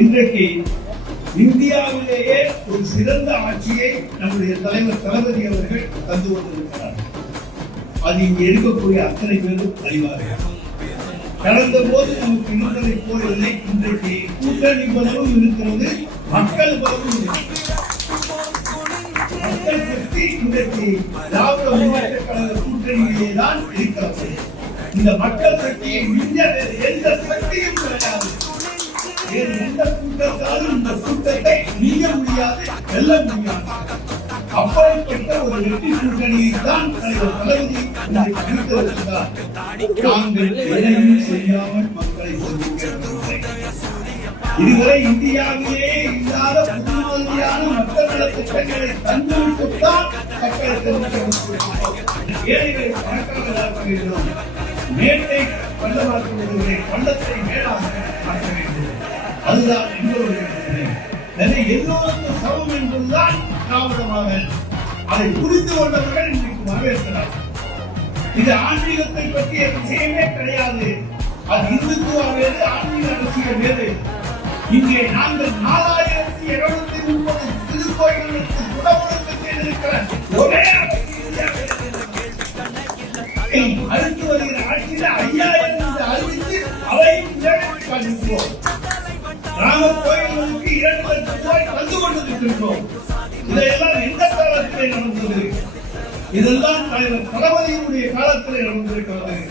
இன்றைக்கு இந்தியாவிலேயே ஒரு சிறந்த ஆட்சியை நம்முடைய தலைவர் தளபதி அவர்கள் தந்து கொண்டிருக்கிறார். அது இங்கே இருக்கக்கூடிய அத்தனை பேரும் அறிவார்கள். கடந்த போது நமக்கு இருந்ததை போலவில்லை. இன்றைக்கு கூட்டணி பலமும் இருக்கிறது, மக்கள் பலமும் இருக்கிறது. மக்கள் சக்தி இன்றைக்கு திராவிட முன்னேற்ற கழக கூட்டணியிலே தான் இருக்கிறது. இந்த மக்கள் சக்தியை மிஞ்ச எந்த சக்தியும் கிடையாது. வேறு எந்த கூட்டத்தாலும் இந்த கூட்டத்தை நீங்க முடியாது, வெல்ல முடியாது. அப்படிப்பட்ட ஒரு வெற்றி கூட்டணியை தான் தலைவர் தளபதி அறிவித்திருக்கிறார். நாங்கள் எதையும் செய்யாமல் மக்களை சந்திக்கவில்லை. இதுவரை இந்தியாவிலேயே இல்லாத புதுமையான மக்கள் நல திட்டங்களை தந்துவிட்டுத்தான் மக்களை சந்திக்க ஏழைகளை பணக்காரர்களாக்க வேண்டும், மேட்டை பள்ளமாக்குவதை பள்ளத்தை மேலாக மாற்ற வேண்டும். அதுதான் எங்களுடைய எல்லோருக்கும் சமம் என்பதுதான் திராவிடமாக. அதை புரிந்து கொண்டவர்கள் இன்றைக்கு வரவேற்கிறார். இது ஆன்மீகத்தை பற்றிய விஷயமே கிடையாது. அது இந்துத்துவ வேறு, ஆன்மீக அரசியல் வேறு. இங்கே நாங்கள் 4230 திருக்கோயில்களுக்கு குடமுழுக்கு செய்திருக்கிற ஒரே அடுத்து வருகிற ஆட்சியில் 5000 என்று அறிவித்து அவையும் காண்பிப்போம். கிராம கோயில்களுக்கு 2 லட்சம் ரூபாய் தந்து கொண்டிருக்கின்றோம். இதையெல்லாம் எந்த காலத்திலே நடந்தது? இதெல்லாம் தலைவர் தளபதியினுடைய காலத்திலே நடந்திருக்கிறது.